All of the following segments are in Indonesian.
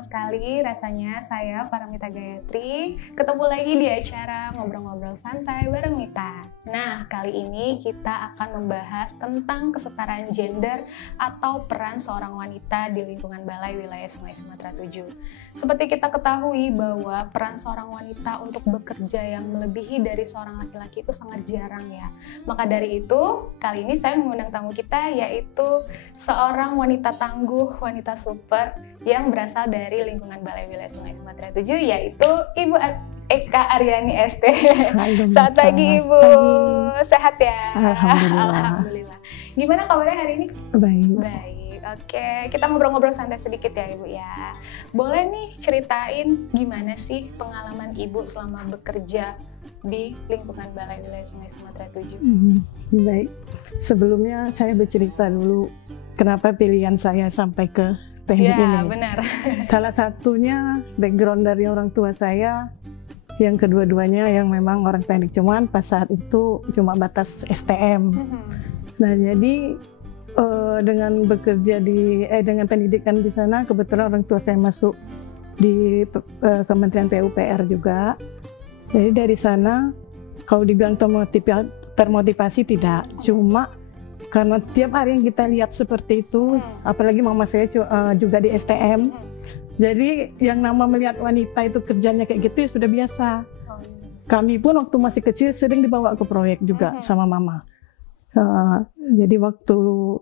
senang sekali rasanya saya, Paramita Gayatri, ketemu lagi di acara Ngobrol-Ngobrol Santai bareng Mita. Nah, kali ini kita akan membahas tentang kesetaraan gender atau peran seorang wanita di lingkungan Balai Wilayah Sungai Sumatera 7. Seperti kita ketahui bahwa peran seorang wanita untuk bekerja yang melebihi dari seorang laki-laki itu sangat jarang ya. Maka dari itu, kali ini saya mengundang tamu kita yaitu seorang wanita tangguh, wanita super yang berasal dari lingkungan Balai Wilayah Sungai Sumatera 7 yaitu Ibu Eka Aryani ST. Selamat pagi Ibu. Pagi. Sehat ya? Alhamdulillah. Alhamdulillah. Gimana kabarnya hari ini? Baik. Baik. Oke, kita ngobrol-ngobrol santai sedikit ya Ibu ya. Boleh nih ceritain gimana sih pengalaman Ibu selama bekerja di lingkungan Balai Wilayah Sungai Sumatera 7? Baik. Sebelumnya saya bercerita dulu kenapa pilihan saya sampai ke teknik ini. Ya, benar. Salah satunya background dari orang tua saya, yang kedua-duanya yang memang orang teknik, cuman pas saat itu cuma batas STM. Nah, jadi dengan bekerja dengan pendidikan di sana, kebetulan orang tua saya masuk di Kementerian PUPR juga. Jadi dari sana, kalau dibilang termotivasi tidak, cuma karena tiap hari yang kita lihat seperti itu, apalagi mama saya juga di STM, jadi yang nama melihat wanita itu kerjanya kayak gitu ya sudah biasa. Kami pun waktu masih kecil sering dibawa ke proyek juga sama mama. Jadi waktu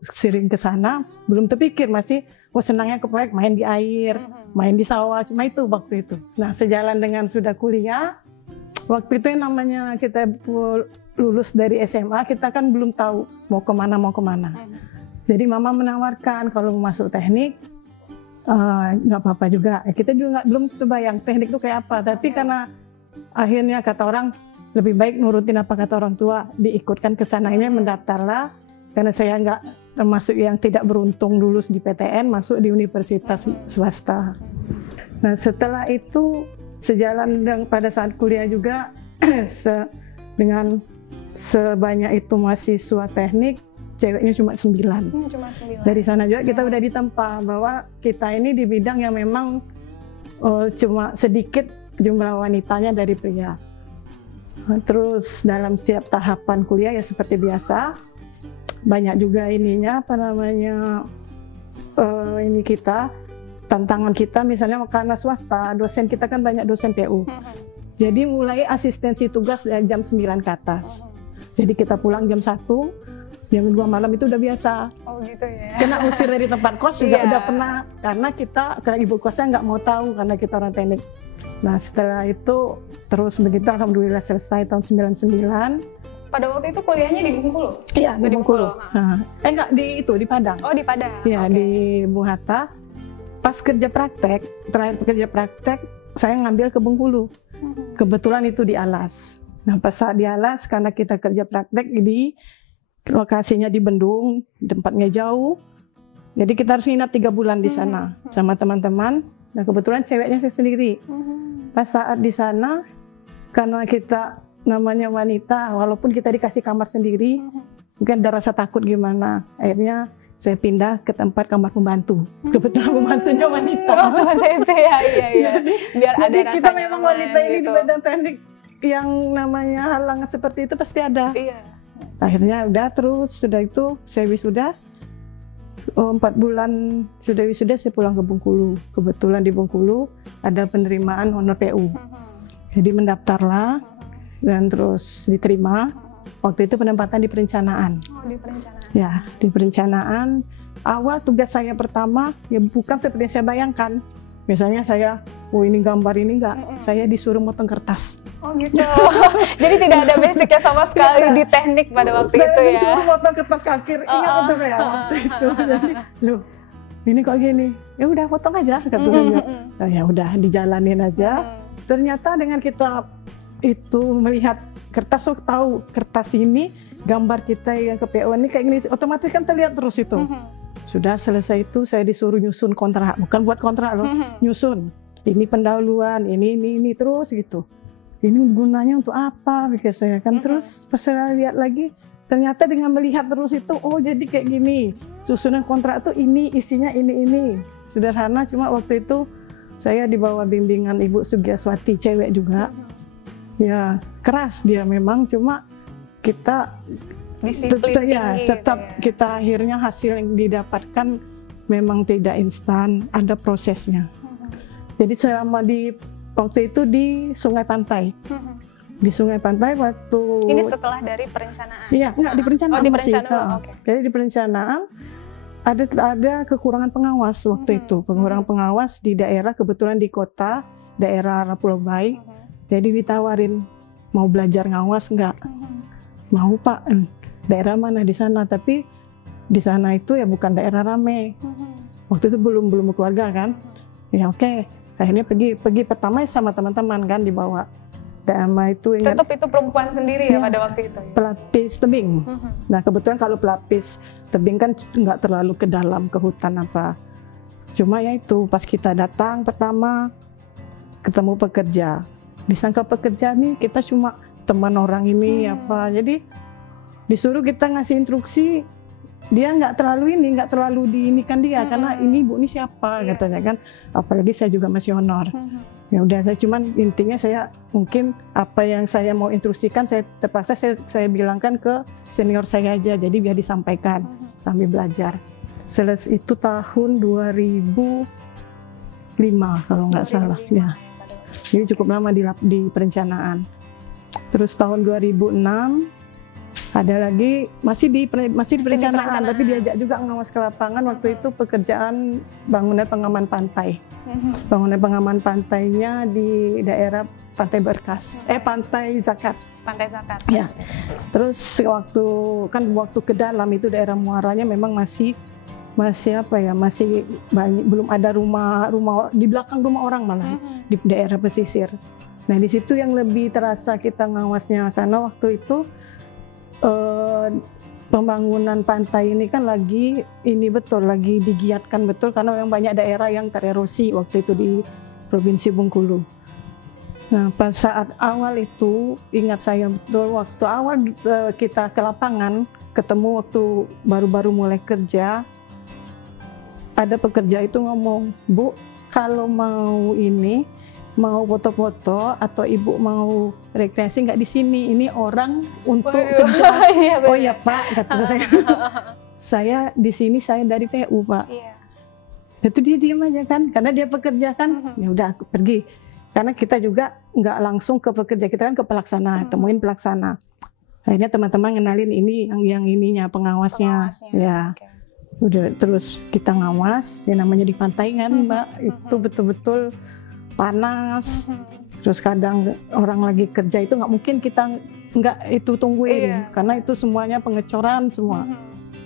sering ke sana, belum terpikir masih, senangnya ke proyek main di air, main di sawah, cuma itu waktu itu. Nah, sejalan dengan sudah kuliah, waktu itu yang namanya kita lulus dari SMA, kita kan belum tahu mau kemana. Jadi mama menawarkan kalau mau masuk teknik, nggak apa-apa juga. Kita juga belum terbayang teknik itu kayak apa. Tapi karena akhirnya kata orang, lebih baik nurutin apa kata orang tua, diikutkan ke sana. Ini mendaftarlah, karena saya nggak termasuk yang tidak beruntung lulus di PTN, masuk di universitas swasta. Nah, setelah itu sejalan dengan pada saat kuliah juga dengan sebanyak itu mahasiswa teknik, ceweknya cuma 9. Cuma 9. Dari sana juga kita udah ditempa bahwa kita ini di bidang yang memang cuma sedikit jumlah wanitanya dari pria. Terus dalam setiap tahapan kuliah ya seperti biasa, banyak juga ininya ini kita tantangan kita, misalnya karena swasta, dosen kita kan banyak dosen PU. Jadi mulai asistensi tugas dari jam 9 ke atas. Jadi kita pulang jam 1, jam 2 malam itu udah biasa. Oh gitu ya. Kena usir dari tempat kos juga udah pernah, karena kita ke ibu kosnya nggak mau tahu karena kita orang teknik. Nah, setelah itu terus begitu, alhamdulillah selesai tahun 99. Pada waktu itu kuliahnya di Bengkulu? Iya, di Bengkulu. Enggak, di Padang. Oh, di Padang. Iya, di Bung Hatta. Pas kerja praktek, terakhir kerja praktek, saya ngambil ke Bengkulu. Kebetulan itu di Alas. Nah, pas saat di Alas, karena kita kerja praktek di lokasinya di Bendung, tempatnya jauh, jadi kita harus nginap 3 bulan di sana sama teman-teman. Nah, kebetulan ceweknya saya sendiri. Pas saat di sana, karena kita namanya wanita, walaupun kita dikasih kamar sendiri, mungkin ada rasa takut gimana. Akhirnya saya pindah ke tempat kamar pembantu. Kebetulan pembantunya wanita. Oh, seperti itu ya, iya. Biar ada jadi rasa kita memang nyaman, wanita ini gitu. di bidang teknik yang namanya halangan seperti itu pasti ada. Iya. Akhirnya udah, terus sudah itu saya wisuda. 4 bulan sudah wisuda, saya pulang ke Bengkulu. Kebetulan di Bengkulu ada penerimaan honor PU. Jadi mendaftarlah dan terus diterima. Waktu itu penempatan di perencanaan. Oh, di perencanaan. Ya, di perencanaan. Awal tugas saya pertama ya bukan seperti yang saya bayangkan. Misalnya saya, ini gambar ini enggak, saya disuruh motong kertas. Oh gitu. Jadi tidak ada basicnya sama sekali di teknik pada waktu itu ya. Disuruh motong kertas kakir, ingat betul ya waktu itu. Jadi, loh, ini kok gini? Ya udah potong aja katanya. Nah, ya udah dijalanin aja. Ternyata dengan kita itu melihat kertas, tahu kertas ini gambar kita yang ke PO ini kayak gini, otomatis kan terlihat terus itu. Sudah selesai itu saya disuruh nyusun kontrak, bukan buat kontrak loh, nyusun. Ini pendahuluan, ini terus gitu. Ini gunanya untuk apa pikir saya kan. Terus pas saya lihat lagi, ternyata dengan melihat terus itu, oh jadi kayak gini. Susunan kontrak tuh ini, isinya ini. Sederhana, cuma waktu itu saya di bawah bimbingan Ibu Sugiaswati, cewek juga. Ya keras dia memang, cuma kita Disiplin tinggi tetap gitu ya. kita akhirnya hasil yang didapatkan memang tidak instan, ada prosesnya. Jadi selama waktu itu di Sungai Pantai. Di Sungai Pantai waktu... Ini setelah dari perencanaan? Iya, enggak, di perencanaan di masih. perencanaan, oke. Jadi di perencanaan ada kekurangan pengawas waktu itu. Kekurangan pengawas di daerah, kebetulan di kota, daerah Pulau Baik. Jadi ditawarin, mau belajar ngawas enggak? Mau Pak, daerah mana di sana? Tapi di sana itu ya bukan daerah rame. Waktu itu belum keluarga kan. Ya oke. Akhirnya pergi pertama sama teman-teman kan, dibawa. Dama itu ingat. Tetap itu perempuan sendiri ya pada waktu itu? Ya? Pelapis tebing. Nah kebetulan kalau pelapis tebing kan nggak terlalu ke dalam, ke hutan apa. Cuma ya itu pas kita datang pertama ketemu pekerja. Disangka pekerja nih kita cuma teman orang ini apa. Jadi disuruh kita ngasih instruksi, dia nggak terlalu diinikan dia karena ini ibu ini siapa katanya kan. Apalagi saya juga masih honor. Ya udah, saya cuman intinya saya mungkin apa yang saya mau instruksikan saya terpaksa saya bilangkan ke senior saya aja, jadi biar disampaikan sambil belajar. Selesai itu tahun 2005 kalau nggak salah ya. Jadi cukup lama di perencanaan. Terus tahun 2006 ada lagi masih di perencanaan, tapi diajak juga ngawas ke lapangan. Waktu itu pekerjaan bangunan pengaman pantai. Bangunan pengaman pantainya di daerah Pantai Berkas, Pantai Zakat. Pantai Zakat. Ya. Terus waktu ke dalam itu daerah muaranya memang masih apa ya, masih banyak, belum ada rumah di belakang rumah orang malah di daerah pesisir. Nah di situ yang lebih terasa kita ngawasnya karena waktu itu pembangunan pantai ini kan lagi digiatkan betul karena memang banyak daerah yang tererosi waktu itu di Provinsi Bengkulu. Nah, pas saat awal itu ingat saya betul waktu awal kita ke lapangan ketemu waktu baru-baru mulai kerja, ada pekerja itu ngomong, "Bu, kalau mau foto-foto atau ibu mau rekreasi nggak di sini, ini orang untuk kerja." Oh iya Pak, kata saya. Saya di sini, saya dari PU Pak. Iya. Itu dia diam aja kan, karena dia pekerja kan. Ya udah aku pergi. Karena kita juga nggak langsung ke pekerja, kita kan ke pelaksana, temuin pelaksana. Akhirnya teman-teman ngenalin ini yang ininya pengawasnya. Ya. Okay. Udah terus kita ngawas, yang namanya di pantai kan Mbak, itu betul-betul panas, terus kadang orang lagi kerja itu nggak mungkin kita nggak itu tungguin, karena itu semuanya pengecoran semua.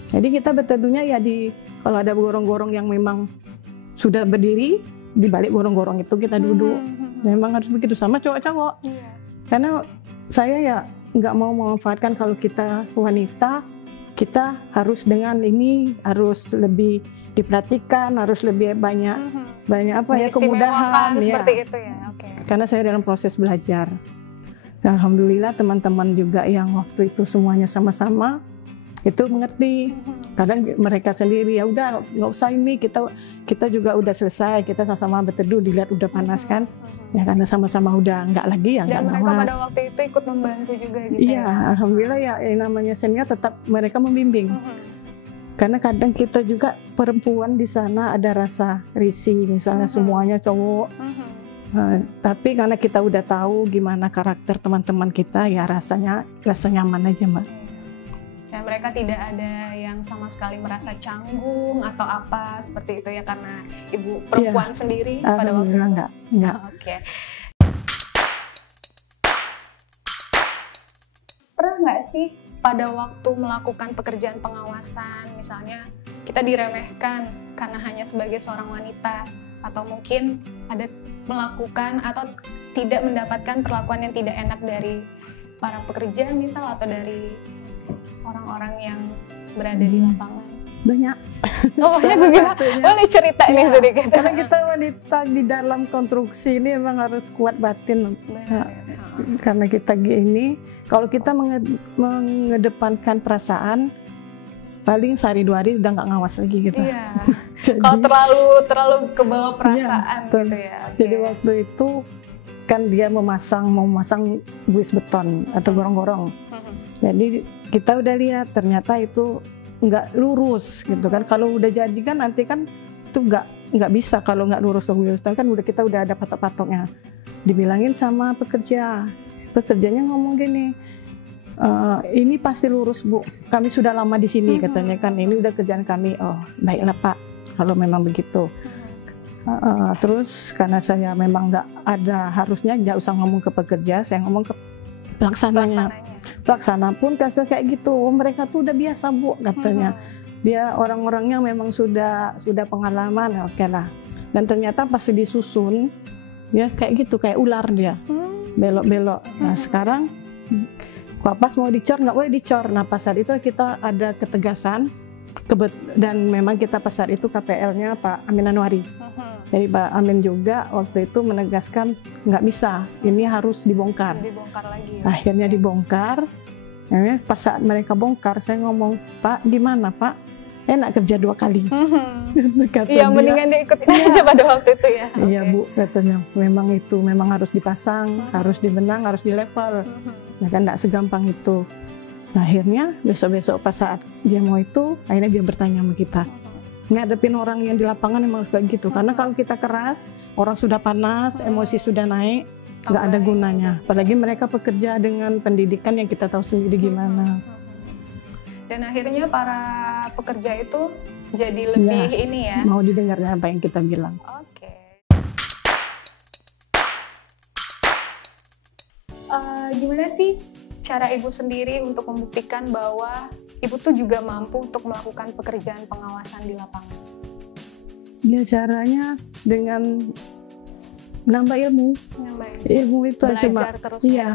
Jadi kita berteduhnya ya kalau ada gorong-gorong yang memang sudah berdiri, di balik gorong-gorong itu kita duduk. Memang harus begitu, sama cowok-cowok. Karena saya ya nggak mau memanfaatkan kalau kita wanita, kita harus dengan ini harus lebih diperhatikan, harus lebih banyak apa ya, kemudahan ya. Seperti itu ya. Karena saya dalam proses belajar. Dan alhamdulillah teman-teman juga yang waktu itu semuanya sama-sama itu mengerti. Kadang mereka sendiri ya udah nggak usah ini, kita juga udah selesai, kita sama-sama berteduh, dilihat udah panas kan. Ya karena sama-sama udah nggak lagi ya nggak ngawas. Dan mereka pada waktu itu ikut membantu juga gitu. Iya, alhamdulillah ya yang namanya senior tetap mereka membimbing. Karena kadang kita juga perempuan di sana ada rasa risih, misalnya semuanya cowok. Tapi karena kita udah tahu gimana karakter teman-teman kita, ya rasanya nyaman aja Mbak. Dan mereka tidak ada yang sama sekali merasa canggung atau apa seperti itu ya, karena ibu perempuan sendiri pada waktu itu. Enggak. Oke. Pernah nggak sih pada waktu melakukan pekerjaan pengawasan, misalnya kita diremehkan karena hanya sebagai seorang wanita, atau mungkin ada melakukan atau tidak mendapatkan perlakuan yang tidak enak dari para pekerja misal, atau dari orang-orang yang berada di lapangan? Banyak. Oh banyak, gimana? Boleh cerita nih sedikit. Karena kita wanita di dalam konstruksi ini memang harus kuat batin. Karena kita ini, kalau kita mengedepankan perasaan, paling sehari 2 hari udah nggak ngawas lagi gitu. Iya. Kalau terlalu ke bawah perasaan betul. gitu ya. Oke. Jadi waktu itu kan dia mau memasang buis beton atau gorong-gorong. Jadi kita udah lihat ternyata itu nggak lurus gitu kan. Kalau udah jadi kan nanti kan itu nggak bisa kalau nggak lurus kan kita udah ada patok-patoknya. Dibilangin sama pekerjanya ngomong gini, ini pasti lurus Bu, kami sudah lama di sini katanya kan, ini udah kerjaan kami. Oh baiklah Pak, kalau memang begitu. Terus karena saya memang nggak ada harusnya nggak usah ngomong ke pekerja, saya ngomong ke pelaksananya. Pelaksana pun kayak gitu, mereka tuh udah biasa Bu katanya. Dia orang-orangnya memang sudah pengalaman, oke lah. Dan ternyata pas disusun, ya kayak gitu, kayak ular dia, belok-belok. Nah sekarang, pas mau dicor nggak boleh dicor. Nah pas saat itu kita ada ketegasan, dan memang kita pas saat itu KPL-nya Pak Amin Anwari. Jadi Pak Amin juga waktu itu menegaskan nggak bisa, ini harus dibongkar. Dibongkar lagi. Ya? Akhirnya dibongkar. Pas saat mereka bongkar, saya ngomong, Pak, gimana Pak? Enak kerja 2 kali. Iya, mendingan dia ikutin aja pada waktu itu ya. Iya Bu, katanya memang harus dipasang, harus dibenang, harus dilevel. Nah kan nggak segampang itu. Nah akhirnya besok-besok pas saat dia mau itu, akhirnya dia bertanya sama kita. Ngadepin orang yang di lapangan memang kayak gitu. Karena kalau kita keras, orang sudah panas, emosi sudah naik, nggak ada gunanya. Apalagi mereka pekerja dengan pendidikan yang kita tahu sendiri gimana. Dan akhirnya para pekerja itu jadi lebih ini ya. Mau didengarnya apa yang kita bilang. Oke. Gimana sih cara Ibu sendiri untuk membuktikan bahwa Ibu tuh juga mampu untuk melakukan pekerjaan pengawasan di lapangan? Ya caranya dengan menambah ilmu. Ilmu itu cuma terus ya.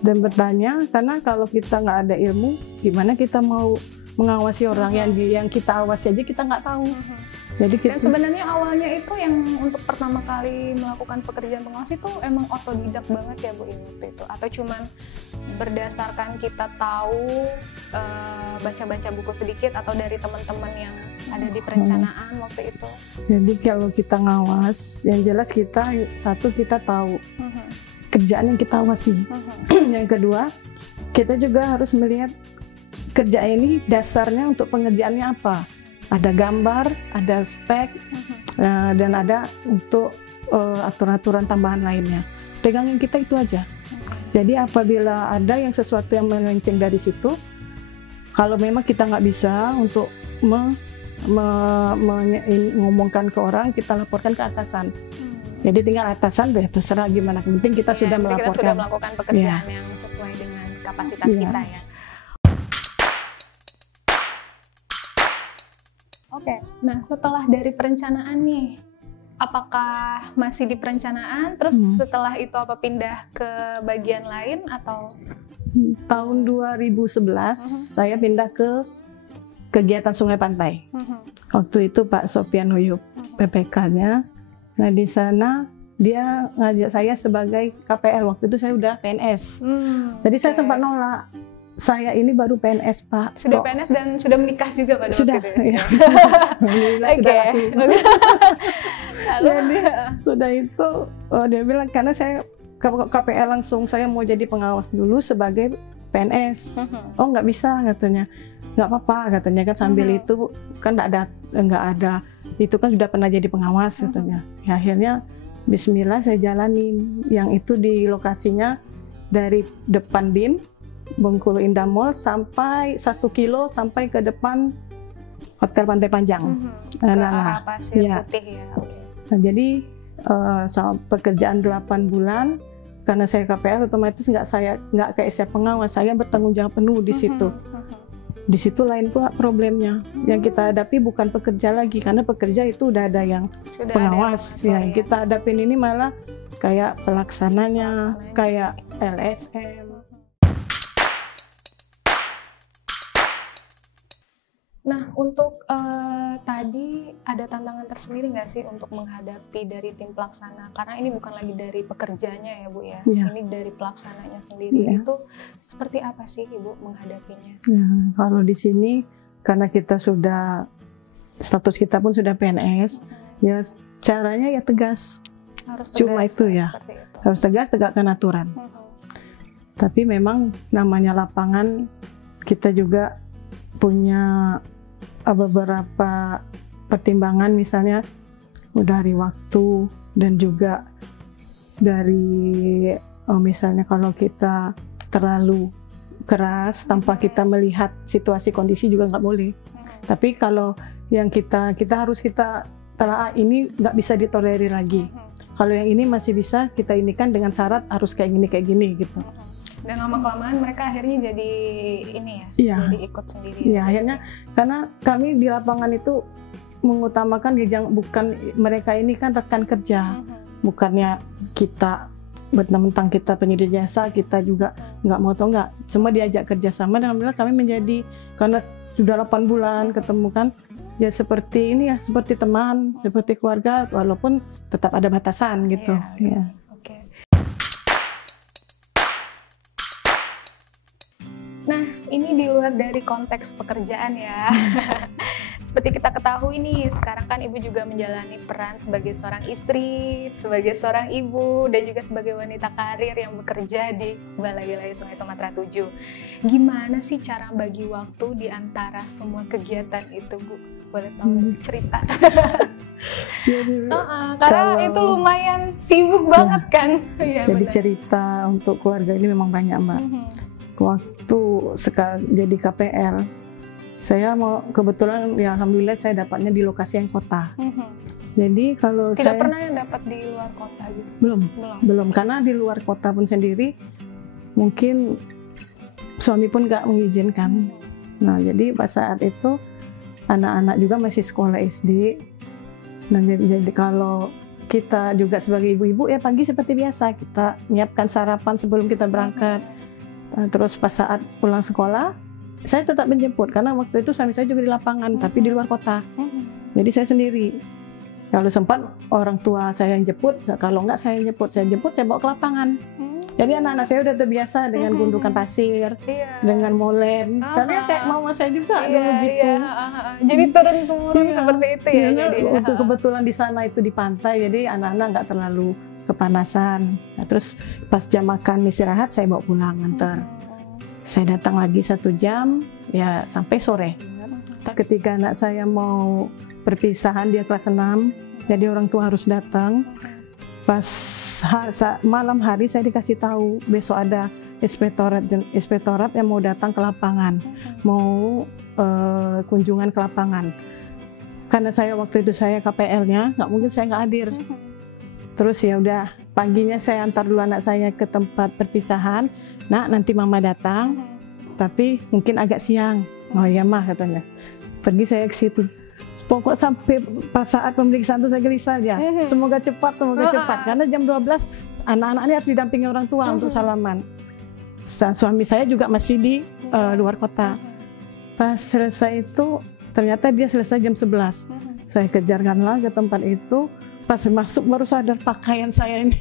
Dan bertanya, karena kalau kita nggak ada ilmu, gimana kita mau mengawasi orang yang kita awasi aja kita nggak tahu. Jadi Dan sebenarnya awalnya itu yang untuk pertama kali melakukan pekerjaan pengawas itu emang otodidak banget ya Bu waktu itu, atau cuman berdasarkan kita tahu baca-baca buku sedikit atau dari teman-teman yang ada di perencanaan waktu itu? Jadi kalau kita ngawas, yang jelas kita tahu kerjaan yang kita awasi. Yang kedua, kita juga harus melihat kerjaan ini dasarnya untuk pengerjaannya apa. Ada gambar, ada spek, dan ada untuk aturan-aturan tambahan lainnya. Pegangin kita itu aja. Jadi apabila ada yang sesuatu yang melenceng dari situ, kalau memang kita nggak bisa untuk ngomongkan ke orang, kita laporkan ke atasan. Jadi tinggal atasan deh, terserah gimana. Penting kita sudah melaporkan. Kita sudah melakukan pekerjaan yang sesuai dengan kapasitas kita ya. Oke, nah setelah dari perencanaan nih, apakah masih di perencanaan? Terus setelah itu apa pindah ke bagian lain atau? Tahun 2011 saya pindah ke kegiatan Sungai Pantai. Waktu itu Pak Sofian Huyup PPK-nya. Nah di sana dia ngajak saya sebagai KPL. Waktu itu saya udah PNS. Jadi saya sempat nolak. Saya ini baru PNS Pak. Sudah PNS dan sudah menikah juga pada sudah, waktu itu? Ya. Alhamdulillah sudah laku. Jadi sudah itu dia bilang karena saya KPL langsung saya mau jadi pengawas dulu sebagai PNS. Oh nggak bisa katanya. Nggak apa-apa katanya kan sambil itu kan nggak ada itu kan sudah pernah jadi pengawas katanya. Ya akhirnya Bismillah saya jalanin yang itu di lokasinya dari depan BIM Bengkulu Indah Mall sampai 1 kilo sampai ke depan Hotel Pantai Panjang. Ke arah Pasir Putih ya. Nah, jadi pekerjaan 8 bulan karena saya KPL otomatis nggak kayak saya pengawas, saya bertanggung jawab penuh di situ. Di situ lain pula problemnya yang kita hadapi bukan pekerja lagi karena pekerja itu udah ada yang sudah pengawas. Yang kita hadapin ini malah kayak pelaksananya, kayak LSM. Nah, untuk tadi ada tantangan tersendiri nggak sih untuk menghadapi dari tim pelaksana? Karena ini bukan lagi dari pekerjanya ya Bu ya, ini dari pelaksananya sendiri. Itu seperti apa sih Ibu menghadapinya? Ya, kalau di sini karena kita sudah status kita pun sudah PNS, ya caranya ya tegas. Harus Cuma itu ya, harus tegas, tegakkan aturan. Tapi memang namanya lapangan, kita juga punya beberapa pertimbangan, misalnya dari waktu dan juga dari misalnya kalau kita terlalu keras tanpa kita melihat situasi kondisi juga nggak boleh. Tapi kalau yang kita telah ini nggak bisa ditolerir lagi. Kalau yang ini masih bisa kita inikan dengan syarat harus kayak gini gitu. Dan lama-kelamaan mereka akhirnya jadi ini ya, Iya. jadi ikut sendiri. Iya, akhirnya karena kami di lapangan itu mengutamakan bukan mereka ini kan rekan kerja, bukannya kita mentang kita penyedia jasa, kita juga nggak mau atau nggak, semua diajak kerjasama dan alhamdulillah kami menjadi, karena sudah 8 bulan ketemu kan, ya seperti ini ya, seperti teman, seperti keluarga, walaupun tetap ada batasan gitu. Iya. Ya. Oke. Nah, ini di luar dari konteks pekerjaan ya. Seperti kita ketahui nih, sekarang kan Ibu juga menjalani peran sebagai seorang istri, sebagai seorang ibu, dan juga sebagai wanita karir yang bekerja di Balai Wilayah Sungai Sumatera 7. Gimana sih cara bagi waktu di antara semua kegiatan itu, Bu? Boleh tahu cerita? Karena itu lumayan sibuk banget kan? Ya, jadi benar. cerita untuk keluarga ini memang banyak, Mbak. Waktu jadi KPR, saya mau kebetulan ya alhamdulillah saya dapatnya di lokasi yang kota. Jadi kalau Tidak saya pernah yang dapat di luar kota gitu? belum karena di luar kota pun sendiri mungkin suami pun nggak mengizinkan. Nah jadi pas saat itu anak-anak juga masih sekolah SD. Nah jadi kalau kita juga sebagai ibu-ibu ya pagi seperti biasa kita menyiapkan sarapan sebelum kita berangkat. Terus pas saat pulang sekolah saya tetap menjemput karena waktu itu suami saya juga di lapangan tapi di luar kota. Jadi saya sendiri. Kalau sempat orang tua saya yang jemput, kalau enggak saya jemput, saya bawa ke lapangan. Jadi anak-anak saya udah terbiasa dengan gundukan pasir, dengan molen. Karena kayak mama saya juga dulu gitu. Jadi turun-temurun seperti itu ya. Jadi Untuk kebetulan di sana itu di pantai, jadi anak-anak nggak terlalu kepanasan. Nah, terus pas jam makan istirahat saya bawa pulang nganter. Saya datang lagi 1 jam, ya sampai sore. Ketika anak saya mau perpisahan, dia kelas 6, jadi orang tua harus datang. Pas malam hari saya dikasih tahu besok ada inspektorat yang mau datang ke lapangan, mau kunjungan ke lapangan. Karena saya waktu itu saya KPL-nya, nggak mungkin saya nggak hadir. Terus ya udah paginya saya antar dulu anak saya ke tempat perpisahan. Nah nanti mama datang, tapi mungkin agak siang. Oh iya mah katanya. Pergi saya ke situ. Pokok sampai pas saat pemeriksaan itu saya gelisah aja. Semoga cepat. Karena jam 12 anak-anak ini harus didampingi orang tua untuk salaman. Suami saya juga masih di luar kota. Pas selesai itu ternyata dia selesai jam 11. Saya kejarkanlah ke tempat itu. Pas masuk baru sadar pakaian saya ini.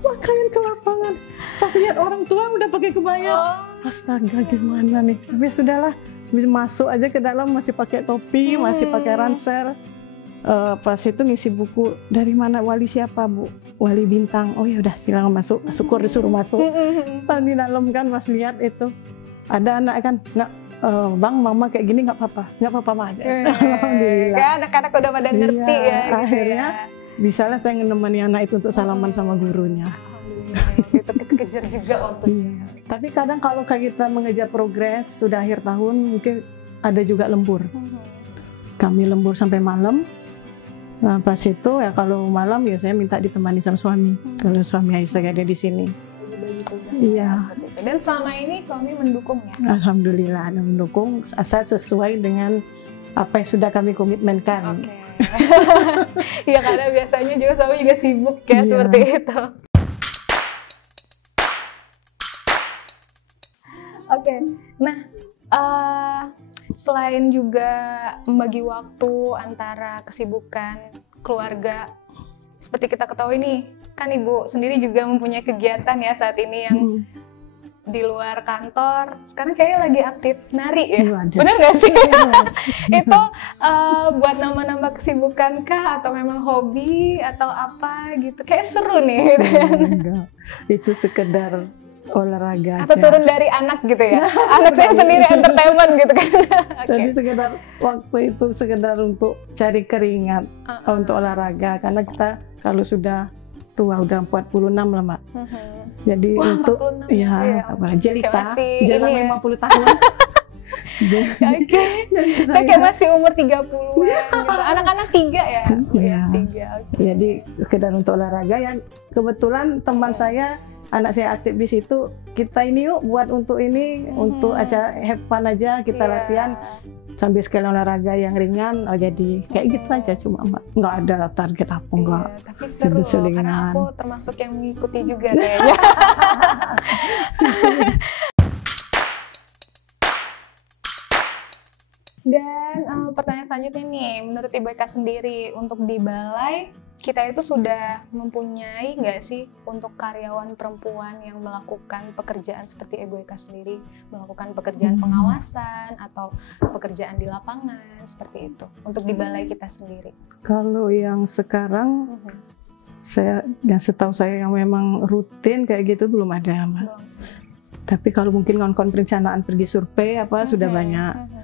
Pakaian ke lapangan. Pas lihat orang tua udah pakai kebaya. Astaga gimana nih. Tapi sudahlah, masuk aja ke dalam masih pakai topi, masih pakai ransel. Pas itu ngisi buku, dari mana wali siapa Bu? Wali Bintang. Oh ya udah silakan masuk. Syukur disuruh masuk. Pas di dalam kan pas lihat itu ada anak kan, Bang, mama kayak gini nggak apa-apa mah aja. Alhamdulillah. Ya anak-anak udah pada ngerti ya. Gitu akhirnya bisalah saya menemani anak itu untuk salaman sama gurunya. Alhamdulillah, itu kekejar juga waktunya. Tapi kadang kalau kita mengejar progres sudah akhir tahun mungkin ada juga lembur. Kami lembur sampai malam. Nah pas itu ya kalau malam ya saya minta ditemani sama suami. Kalau suami saya ada di sini. Iya. Dan selama ini suami mendukung ya? Alhamdulillah ada mendukung asal sesuai dengan apa yang sudah kami komitmenkan. Oke. Ya karena biasanya juga suami juga sibuk ya seperti itu. Oke. Nah, selain juga membagi waktu antara kesibukan keluarga, seperti kita ketahui nih, kan Ibu sendiri juga mempunyai kegiatan ya saat ini yang di luar kantor, sekarang kayaknya lagi aktif nari ya? Ada. Bener nggak sih? Itu buat nambah-nambah kesibukan kah? Atau memang hobi? Atau apa gitu? Kayak seru nih gitu kan? Enggak, itu sekedar olahraga Atau aja. turun dari anak gitu ya? Anak saya sendiri entertainment gitu kan? Jadi sekedar waktu itu sekedar untuk cari keringat untuk olahraga, karena kita kalau sudah tua udah 46 lah Mbak. Jadi Wah, untuk 46, ya ya apa ampun. jelita Kayak masih jelang ini ya. 50 tahun. Oke. Jadi Saya kayak masih umur 30-an gitu. Anak-anak 3 ya? Iya. 3, oke. Jadi sekedar untuk olahraga yang kebetulan teman saya, anak saya aktif di situ, kita ini yuk buat untuk ini, untuk acara have fun aja, kita Iya. latihan sambil sekalian olahraga yang ringan. Oh jadi kayak gitu aja, cuma nggak ada target apa enggak. Iya, tapi seru loh, selingan. karena aku termasuk yang mengikuti juga kayaknya. Dan pertanyaan selanjutnya nih, menurut Ibu Eka sendiri, untuk di balai, kita itu sudah mempunyai nggak sih untuk karyawan perempuan yang melakukan pekerjaan seperti Ibu Eka sendiri, melakukan pekerjaan pengawasan atau pekerjaan di lapangan, seperti itu, untuk di balai kita sendiri? Kalau yang sekarang, saya yang setahu saya yang memang rutin kayak gitu belum ada Mbak. Belum. Tapi kalau mungkin kawan-kawan perencanaan pergi survei apa sudah banyak.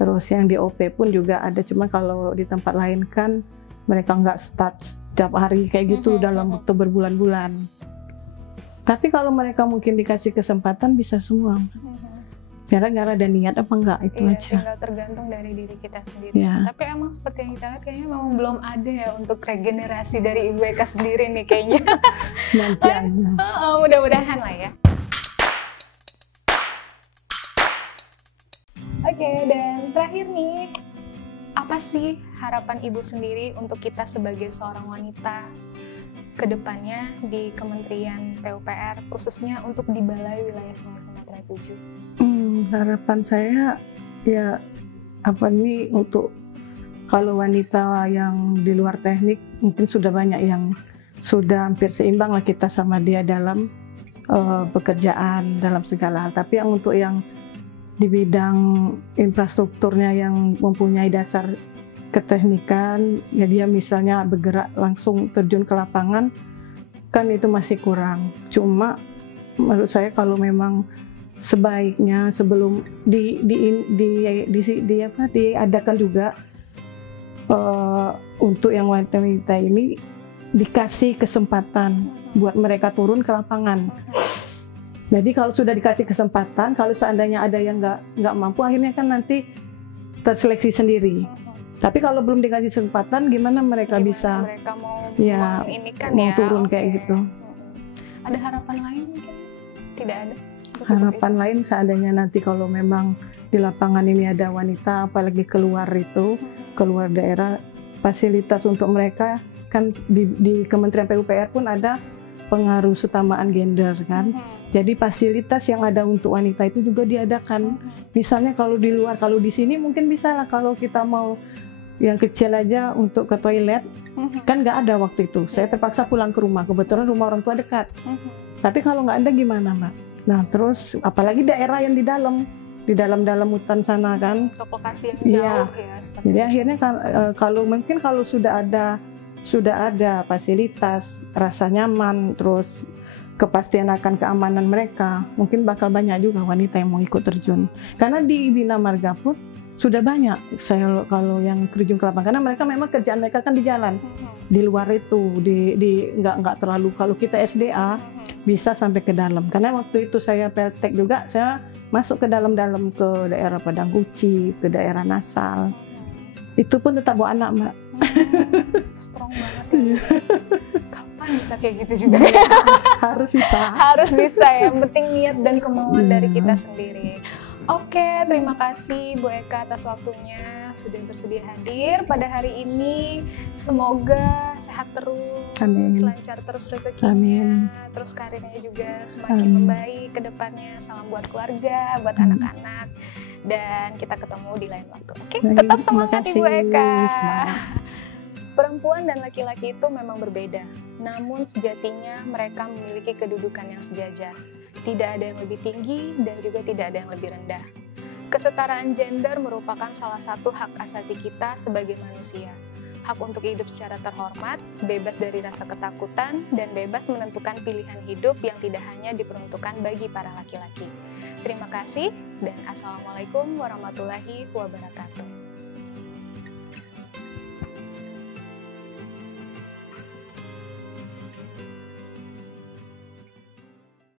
Terus yang di OP pun juga ada, cuma kalau di tempat lain kan mereka nggak start setiap hari kayak gitu dalam waktu berbulan-bulan. Tapi kalau mereka mungkin dikasih kesempatan bisa semua. Gara-gara ada niat apa enggak itu Iya, aja. tinggal tergantung dari diri kita sendiri. Ya. Tapi emang seperti yang kita lihat kayaknya memang belum ada ya untuk regenerasi dari Ibu Eka sendiri nih kayaknya. Nanti ada. Mudah-mudahan lah ya. Oke, dan terakhir nih, apa sih harapan Ibu sendiri untuk kita sebagai seorang wanita ke depannya di Kementerian PUPR, khususnya untuk di Balai Wilayah Sungai Sumatera 7? Harapan saya ya apa nih, untuk kalau wanita yang di luar teknik mungkin sudah banyak yang sudah hampir seimbang lah kita sama dia dalam pekerjaan dalam segala hal. Tapi yang untuk yang di bidang infrastrukturnya yang mempunyai dasar keteknikan, ya dia misalnya bergerak langsung terjun ke lapangan, kan itu masih kurang. Cuma menurut saya kalau memang sebaiknya sebelum diadakan juga untuk yang wanita-wanita ini dikasih kesempatan buat mereka turun ke lapangan. Jadi kalau sudah dikasih kesempatan, kalau seandainya ada yang nggak mampu, akhirnya kan nanti terseleksi sendiri. Tapi kalau belum dikasih kesempatan, gimana mereka bisa mereka mau ya, mau ya, turun kayak gitu. Ada harapan lain mungkin? Tidak ada? Harapan lain seandainya nanti kalau memang di lapangan ini ada wanita, apalagi keluar daerah, fasilitas untuk mereka kan di Kementerian PUPR pun ada pengaruh utamaan gender kan. Jadi fasilitas yang ada untuk wanita itu juga diadakan. Misalnya kalau di luar, kalau di sini mungkin bisa lah kalau kita mau yang kecil aja untuk ke toilet, kan nggak ada waktu itu. Saya terpaksa pulang ke rumah, kebetulan rumah orang tua dekat. Tapi kalau nggak ada gimana Mbak? Nah terus apalagi daerah yang di dalam hutan sana kan. Untuk lokasi yang jauh ya. Jadi akhirnya kan, kalau mungkin kalau sudah ada fasilitas, rasa nyaman, terus kepastian akan keamanan mereka, mungkin bakal banyak juga wanita yang mau ikut terjun. Karena di Bina Marga pun sudah banyak saya kalau yang terjun ke lapangan, karena mereka memang kerjaan mereka kan di jalan, di luar itu, nggak terlalu, kalau kita SDA bisa sampai ke dalam. Karena waktu itu saya peltek juga, saya masuk ke dalam-dalam ke daerah Padang Kuci, ke daerah Nasal. Itu pun tetap bawa anak Mbak. Strong banget ya. Kapan bisa kayak gitu juga? Harus bisa. Harus bisa ya, yang penting niat dan kemauan dari kita sendiri. Oke, terima kasih Bu Eka atas waktunya sudah bersedia hadir pada hari ini. Semoga sehat terus, Amin. lancar terus rezekinya, Amin. terus karirnya juga semakin membaik ke depannya. Salam buat keluarga, buat anak-anak, dan kita ketemu di lain waktu. Oke, tetap semangat Ibu Eka. Perempuan dan laki-laki itu memang berbeda, namun sejatinya mereka memiliki kedudukan yang sejajar. Tidak ada yang lebih tinggi dan juga tidak ada yang lebih rendah. Kesetaraan gender merupakan salah satu hak asasi kita sebagai manusia. Hak untuk hidup secara terhormat, bebas dari rasa ketakutan, dan bebas menentukan pilihan hidup yang tidak hanya diperuntukkan bagi para laki-laki. Terima kasih, dan Assalamualaikum warahmatullahi wabarakatuh.